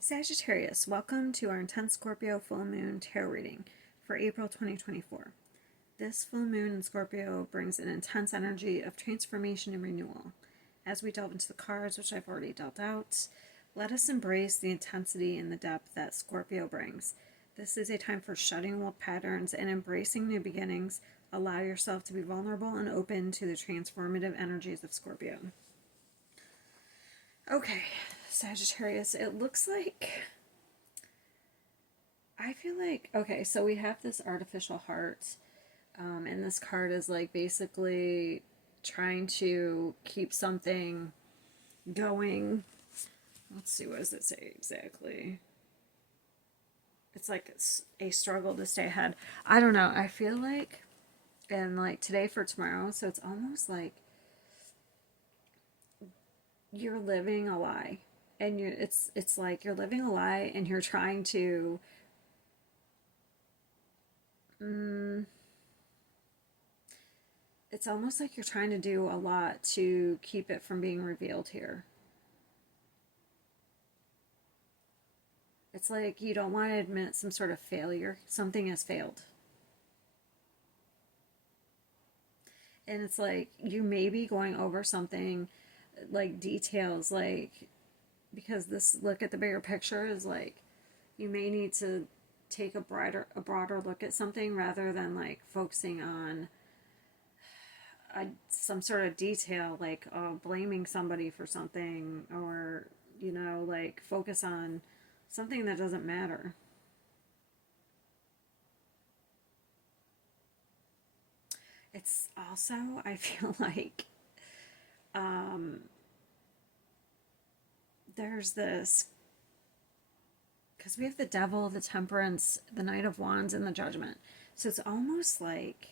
Sagittarius, welcome to our intense Scorpio Full Moon tarot reading for April 2024. This full moon in Scorpio brings an intense energy of transformation and renewal. As we delve into the cards, which I've already dealt out, let us embrace the intensity and the depth that Scorpio brings. This is a time for shutting old patterns and embracing new beginnings. Allow yourself to be vulnerable and open to the transformative energies of Scorpio. Okay, Sagittarius, it looks like, I feel like, okay, so we have this artificial heart, and this card is like basically trying to keep something going. Let's see, what does it say exactly? It's like it's a struggle to stay ahead. I don't know, I feel like, and like today for tomorrow, so it's almost like you're living a lie. And it's like you're living a lie and you're trying to it's almost like you're trying to do a lot to keep it from being revealed here. It's like you don't want to admit some sort of failure. Something has failed. And it's like you may be going over something like details, like, because this look at the bigger picture is like you may need to take a broader look at something rather than like focusing on some sort of detail, like blaming somebody for something, or like focus on something that doesn't matter. It's also, I feel like, there's this, because we have the devil, the temperance, the knight of wands, and the judgment. So it's almost like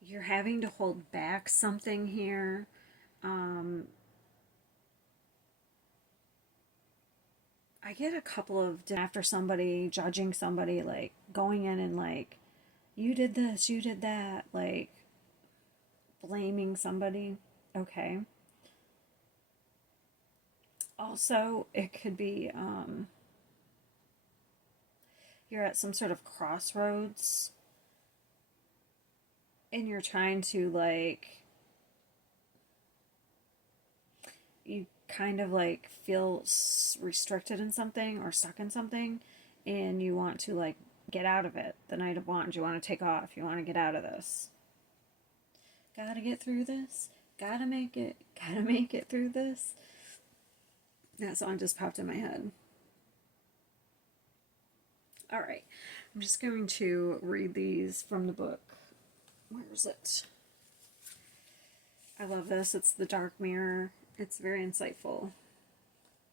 you're having to hold back something here. I get a couple of after somebody, judging somebody, like going in and like, you did this, you did that, like blaming somebody. Okay. Also, it could be you're at some sort of crossroads and you're trying to like, you kind of like feel restricted in something or stuck in something, and you want to like get out of it. The Knight of Wands, you want to take off, you want to get out of this. Gotta get through this, gotta make it through this. That song just popped in my head. All right, I'm just going to read these from the book. Where is it? I love this. It's the Dark Mirror. It's very insightful.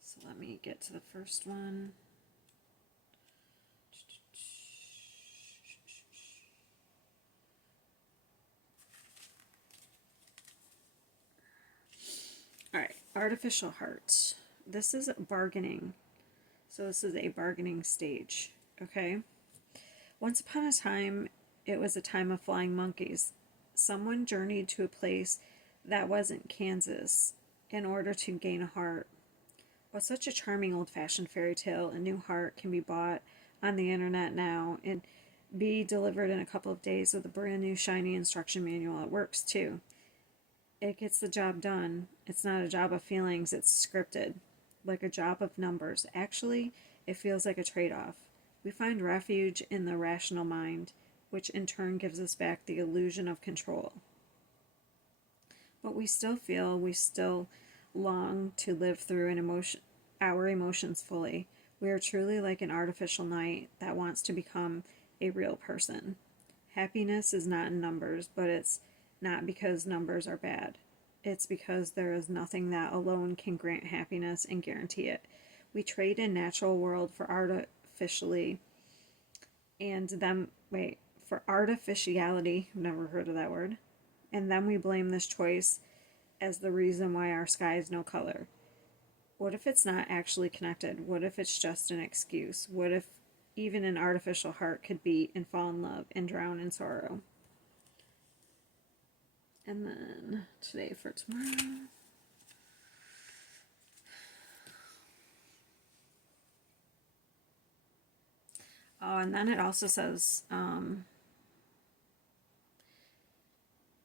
So let me get to the first one. All right, artificial heart. This is bargaining. So this is a bargaining stage, okay? Once upon a time, it was a time of flying monkeys. Someone journeyed to a place that wasn't Kansas in order to gain a heart. What's such a charming old-fashioned fairy tale? A new heart can be bought on the internet now and be delivered in a couple of days with a brand new shiny instruction manual. It works too. It gets the job done. It's not a job of feelings, it's scripted. Like a job of numbers. Actually, it feels like a trade-off. We find refuge in the rational mind, which in turn gives us back the illusion of control. But we still long to live through our emotions fully. We are truly like an artificial knight that wants to become a real person. Happiness is not in numbers, but it's not because numbers are bad. It's because there is nothing that alone can grant happiness and guarantee it. We trade in natural world for artificially, and then, for artificiality, I've never heard of that word, and then we blame this choice as the reason why our sky is no color. What if it's not actually connected? What if it's just an excuse? What if even an artificial heart could beat and fall in love and drown in sorrow? And then today for tomorrow. Oh, and then it also says,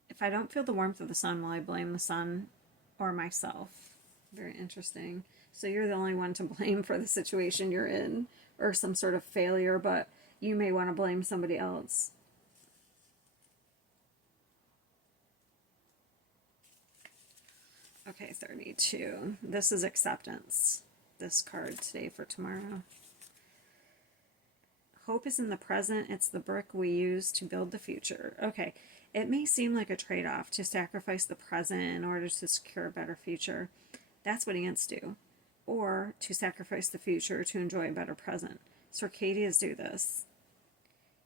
if I don't feel the warmth of the sun, will I blame the sun or myself? Very interesting. So you're the only one to blame for the situation you're in or some sort of failure, but you may want to blame somebody else. Okay, 32. This is acceptance. This card today for tomorrow. Hope is in the present. It's the brick we use to build the future. Okay, it may seem like a trade-off to sacrifice the present in order to secure a better future. That's what ants do. Or to sacrifice the future to enjoy a better present. Circadians do this.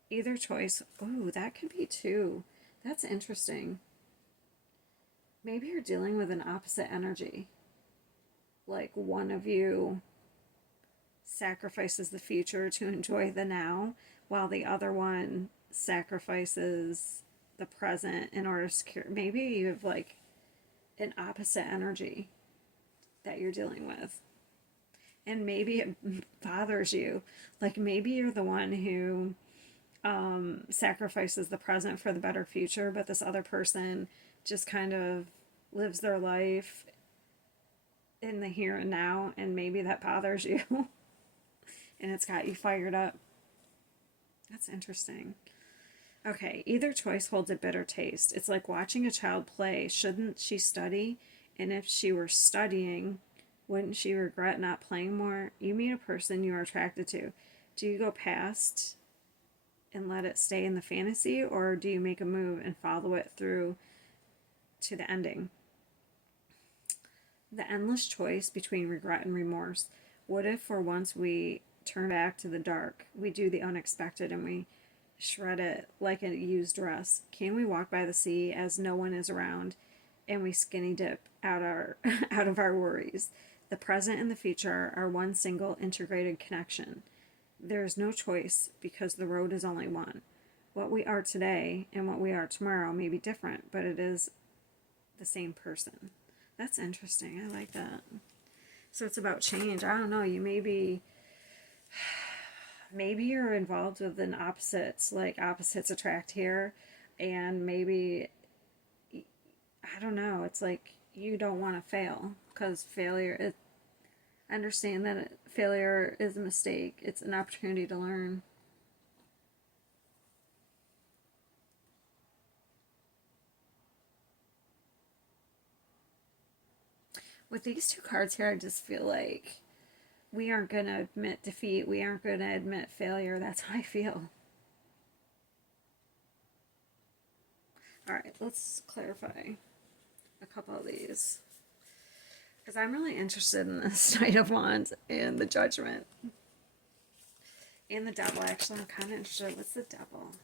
Either choice. Ooh, that could be too. That's interesting. Maybe you're dealing with an opposite energy. Like one of you sacrifices the future to enjoy the now, while the other one sacrifices the present in order to secure. Maybe you have like an opposite energy that you're dealing with. And maybe it bothers you. Like maybe you're the one who sacrifices the present for the better future, but this other person just kind of lives their life in the here and now, and maybe that bothers you. And it's got you fired up. That's interesting. Okay, either choice holds a bitter taste. It's like watching a child play. Shouldn't she study? And if she were studying, wouldn't she regret not playing more? You meet a person you are attracted to. Do you go past and let it stay in the fantasy, or do you make a move and follow it through to the ending? The endless choice between regret and remorse. What if for once we turn back to the dark, we do the unexpected and we shred it like a used dress? Can we walk by the sea as no one is around and we skinny dip out of our worries? The present and the future are one single integrated connection. There is no choice because the road is only one. What we are today and what we are tomorrow may be different, but it is the same person. That's interesting. I like that. So it's about change. I don't know. You maybe you're involved with an opposites, like opposites attract here, and maybe, I don't know, it's like you don't want to fail, because failure, I understand that failure is a mistake. It's an opportunity to learn. With these two cards here, I just feel like we aren't going to admit defeat. We aren't going to admit failure. That's how I feel. Alright, let's clarify a couple of these, because I'm really interested in this Knight of Wands and the Judgment. And the Devil, actually. I'm kind of interested. What's the Devil?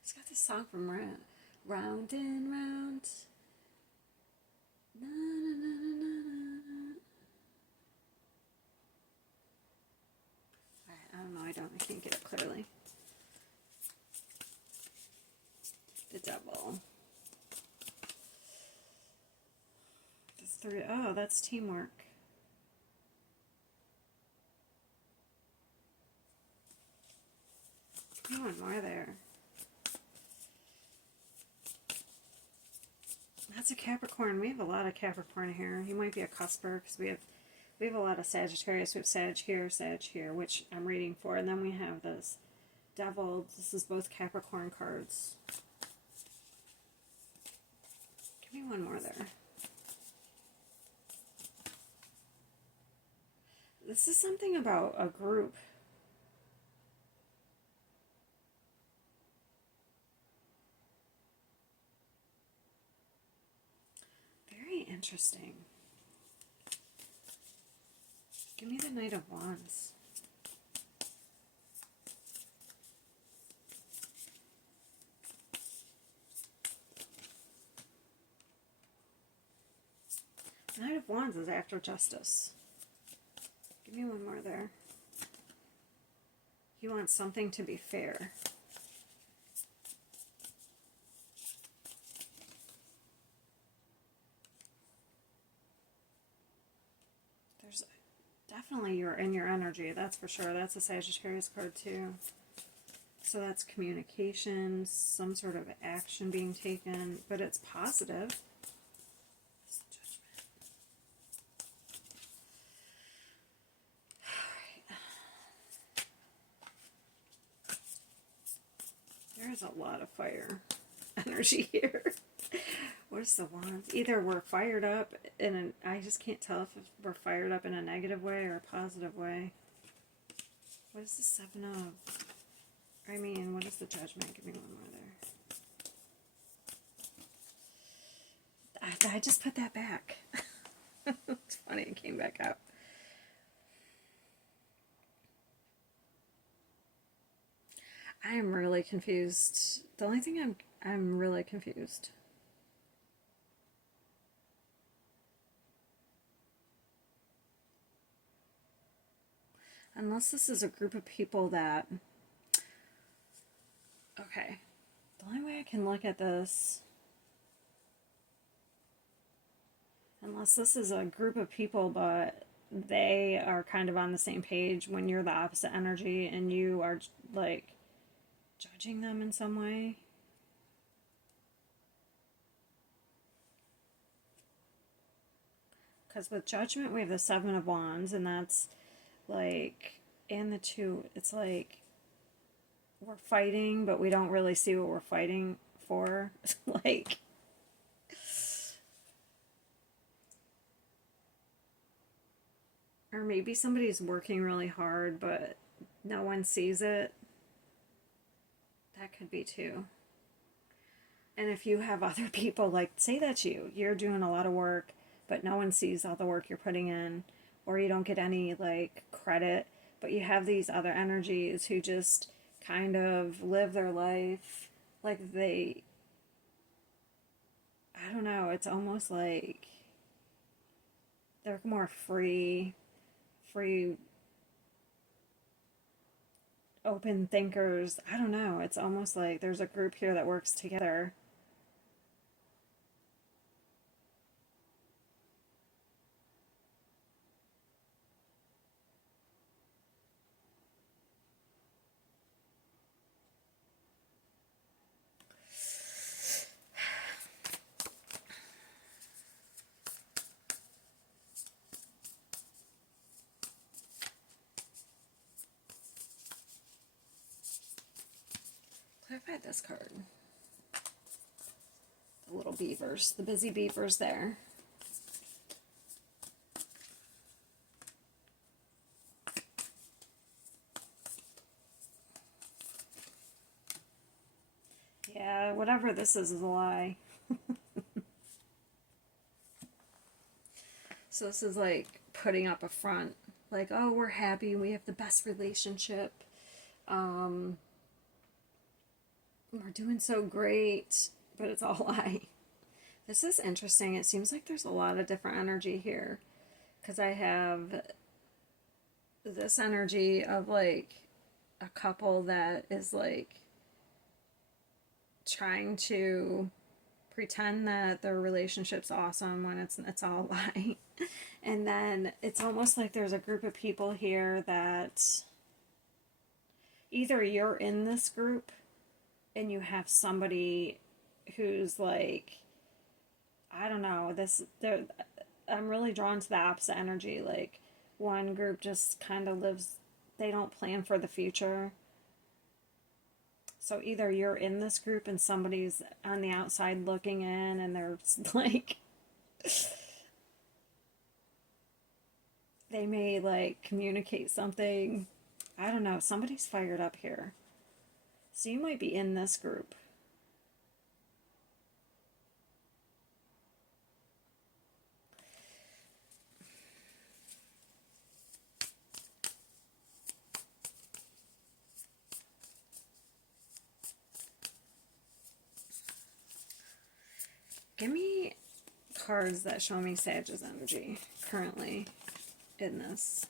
It's got this song from Round and Round. Na, na, na, na, na. I don't know. I can't get it clearly. The Devil. Oh, that's teamwork. One more there. That's a Capricorn. We have a lot of Capricorn here. You might be a cusper, because we have a lot of Sagittarius. We have Sag here, which I'm reading for. And then we have this Devil. This is both Capricorn cards. Give me one more there. This is something about a group. Very interesting. Give me the Knight of Wands. The Knight of Wands is after justice. Give me one more there. He wants something to be fair. There's definitely you're in your energy, that's for sure. That's a Sagittarius card too. So that's communication, some sort of action being taken, but it's positive. There's a lot of fire energy here. What's the wands? Either we're fired up I just can't tell if we're fired up in a negative way or a positive way. What is the Seven of? I mean, what is the Judgment? Give me one more there. I just put that back. It's funny, it came back up. I am really confused. The only thing I'm really confused. Unless this is a group of people that... Okay. The only way I can look at this... Unless this is a group of people, but they are kind of on the same page when you're the opposite energy and you are, like, judging them in some way. Because with Judgment, we have the Seven of Wands, and that's, like, and the Two, it's like, we're fighting, but we don't really see what we're fighting for. Like... Or maybe somebody's working really hard, but no one sees it. That could be too. And if you have other people, like, say that's you. You're doing a lot of work, but no one sees all the work you're putting in. Or you don't get any, like, credit. But you have these other energies who just kind of live their life like they... I don't know. It's almost like they're more free, open thinkers. I don't know. It's almost like there's a group here that works together. Clarify this card. The little beavers, the busy beavers there. Yeah, whatever this is a lie. So this is like putting up a front. Like, oh, we're happy, we have the best relationship. We're doing so great, but it's all a lie. This is interesting. It seems like there's a lot of different energy here. Because I have this energy of, like, a couple that is, like, trying to pretend that their relationship's awesome when it's all a lie. And then it's almost like there's a group of people here that either you're in this group and you have somebody who's like, I don't know, I'm really drawn to the opposite energy. Like, one group just kind of lives, they don't plan for the future. So either you're in this group and somebody's on the outside looking in and they're like, they may like communicate something. I don't know, somebody's fired up here. So you might be in this group. Give me cards that show me Sag's energy currently in this.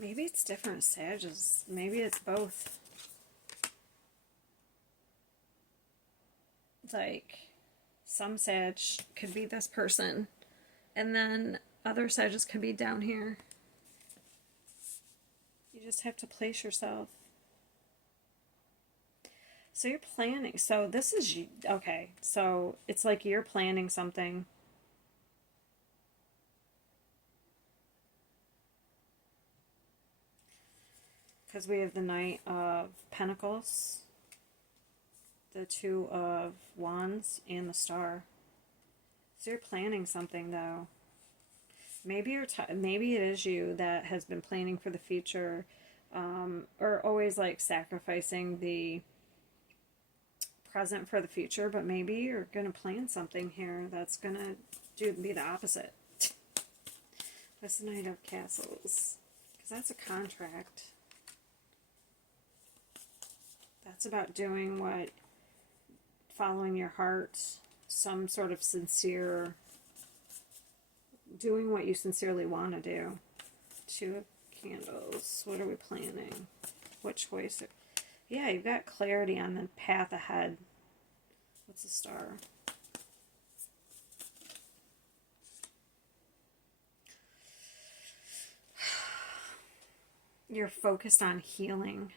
Maybe it's different Sages. Maybe it's both. Like, some Sag could be this person, and then other Sages could be down here. You just have to place yourself. So you're planning. So this is, okay, so it's like you're planning something. Because we have the Knight of Pentacles, the Two of Wands, and the Star. So you're planning something, though. Maybe maybe it is you that has been planning for the future, or always like sacrificing the present for the future. But maybe you're gonna plan something here that's gonna be the opposite. That's the Knight of Castles, because that's a contract. That's about doing what, following your heart, some sort of sincere, doing what you sincerely want to do. Two of Candles. What are we planning? What choice? Yeah, you've got clarity on the path ahead. What's the Star? You're focused on healing.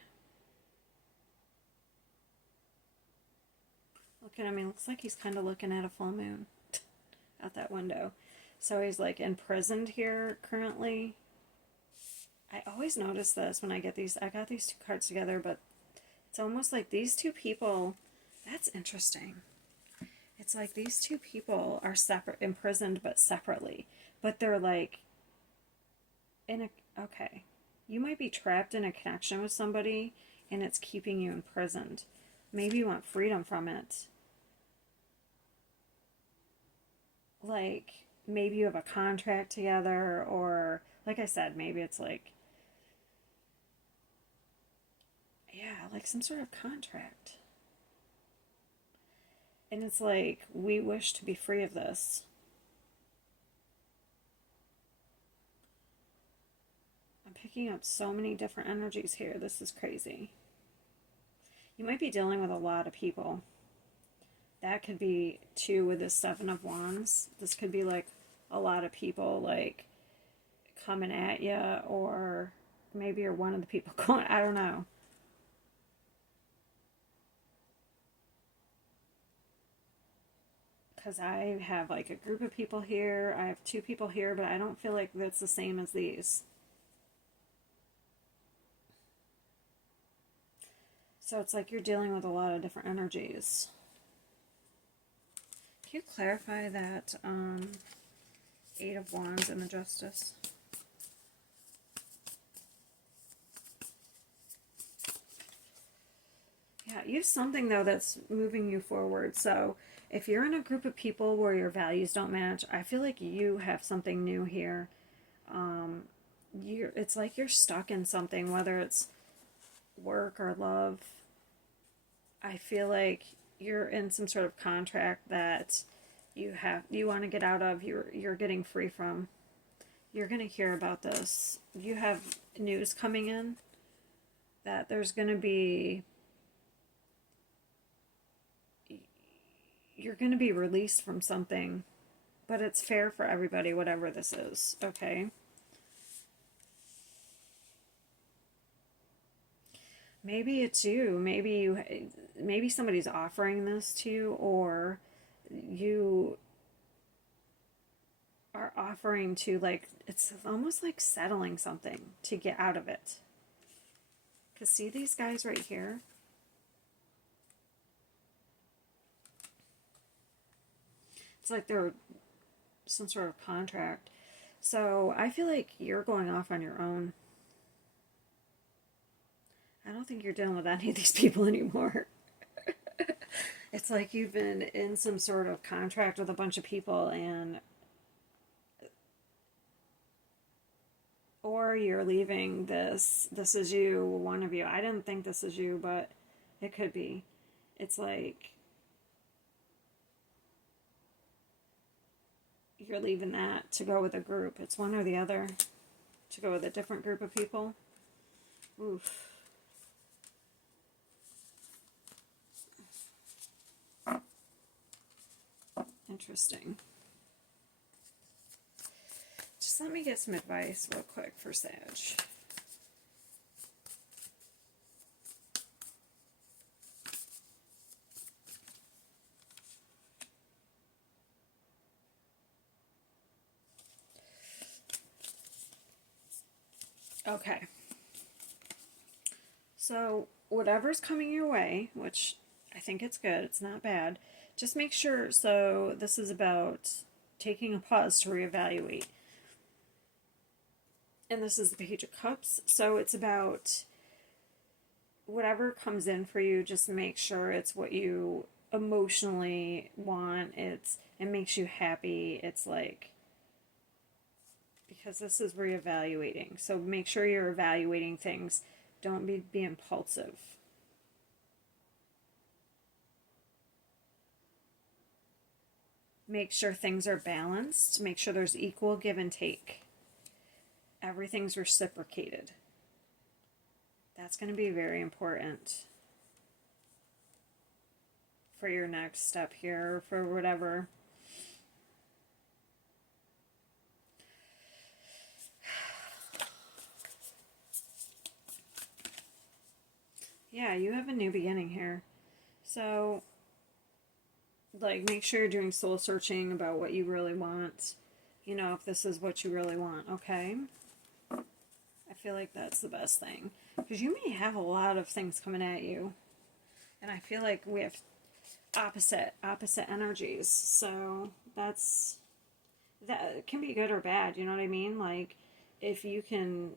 Looking, I mean, looks like he's kind of looking at a full moon out that window. So he's like imprisoned here currently. I always notice this when I get these. I got these two cards together, but it's almost like these two people. That's interesting. It's like these two people are separate, imprisoned, but separately. But they're like in a, okay. You might be trapped in a connection with somebody and it's keeping you imprisoned. Maybe you want freedom from it. Like, maybe you have a contract together, or, like I said, maybe it's like, yeah, like some sort of contract. And it's like, we wish to be free of this. I'm picking up so many different energies here. This is crazy. You might be dealing with a lot of people. That could be too with this Seven of Wands. This could be like a lot of people like coming at you, or maybe you're one of the people going, I don't know. Because I have like a group of people here. I have two people here, but I don't feel like that's the same as these. So it's like you're dealing with a lot of different energies. Can you clarify that Eight of Wands and the Justice? Yeah, you have something, though, that's moving you forward. So if you're in a group of people where your values don't match, I feel like you have something new here. It's like you're stuck in something, whether it's work or love. I feel like you're in some sort of contract that you want to get out of, you're getting free from. You're going to hear about this. You have news coming in that there's going to be, you're going to be released from something, but it's fair for everybody, whatever this is, okay? Maybe it's you. Maybe somebody's offering this to you, or you are offering to, like, it's almost like settling something to get out of it. Because see these guys right here? It's like they're some sort of contract. So I feel like you're going off on your own. I don't think you're dealing with any of these people anymore. It's like you've been in some sort of contract with a bunch of people, and or you're leaving this. This is you, one of you. I didn't think this is you, but it could be. It's like you're leaving that to go with a group. It's one or the other. to go with a different group of people. Oof. Interesting. Just let me get some advice real quick for Sag. Okay. So, whatever's coming your way, which I think it's good, it's not bad, just make sure. So, this is about taking a pause to reevaluate. And this is the Page of Cups. So, it's about whatever comes in for you, just make sure it's what you emotionally want. It makes you happy. It's like, because this is reevaluating. So make sure you're evaluating things. Don't be impulsive. Make sure things are balanced. Make sure there's equal give and take. Everything's reciprocated. That's going to be very important for your next step here, for whatever. Yeah, you have a new beginning here. So, like, make sure you're doing soul searching about what you really want. You know, if this is what you really want, okay? I feel like that's the best thing. Because you may have a lot of things coming at you. And I feel like we have opposite energies. So, that can be good or bad, you know what I mean? Like, if you can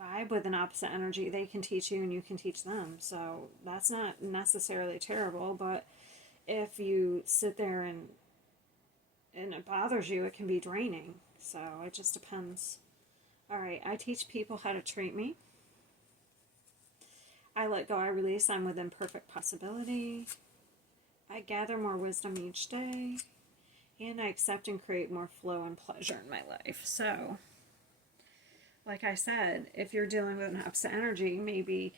vibe with an opposite energy, they can teach you and you can teach them. So that's not necessarily terrible, but if you sit there and it bothers you, it can be draining. So it just depends. All right, I teach people how to treat me. I let go, I release, I'm within perfect possibility. I gather more wisdom each day. And I accept and create more flow and pleasure in my life. So, like I said, if you're dealing with an opposite energy, maybe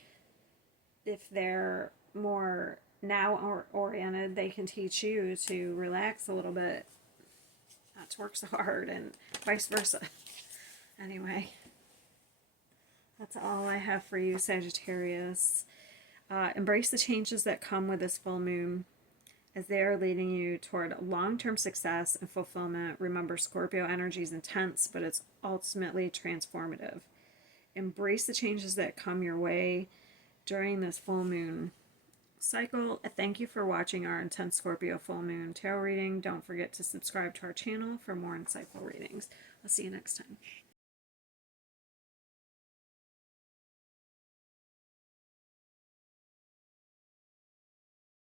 if they're more now oriented, they can teach you to relax a little bit, not to work so hard, and vice versa. Anyway, that's all I have for you, Sagittarius. Embrace the changes that come with this full moon, as they are leading you toward long-term success and fulfillment. Remember, Scorpio energy is intense, but it's ultimately transformative. Embrace the changes that come your way during this full moon cycle. Thank you for watching our intense Scorpio full moon tarot reading. Don't forget to subscribe to our channel for more insightful readings. I'll see you next time.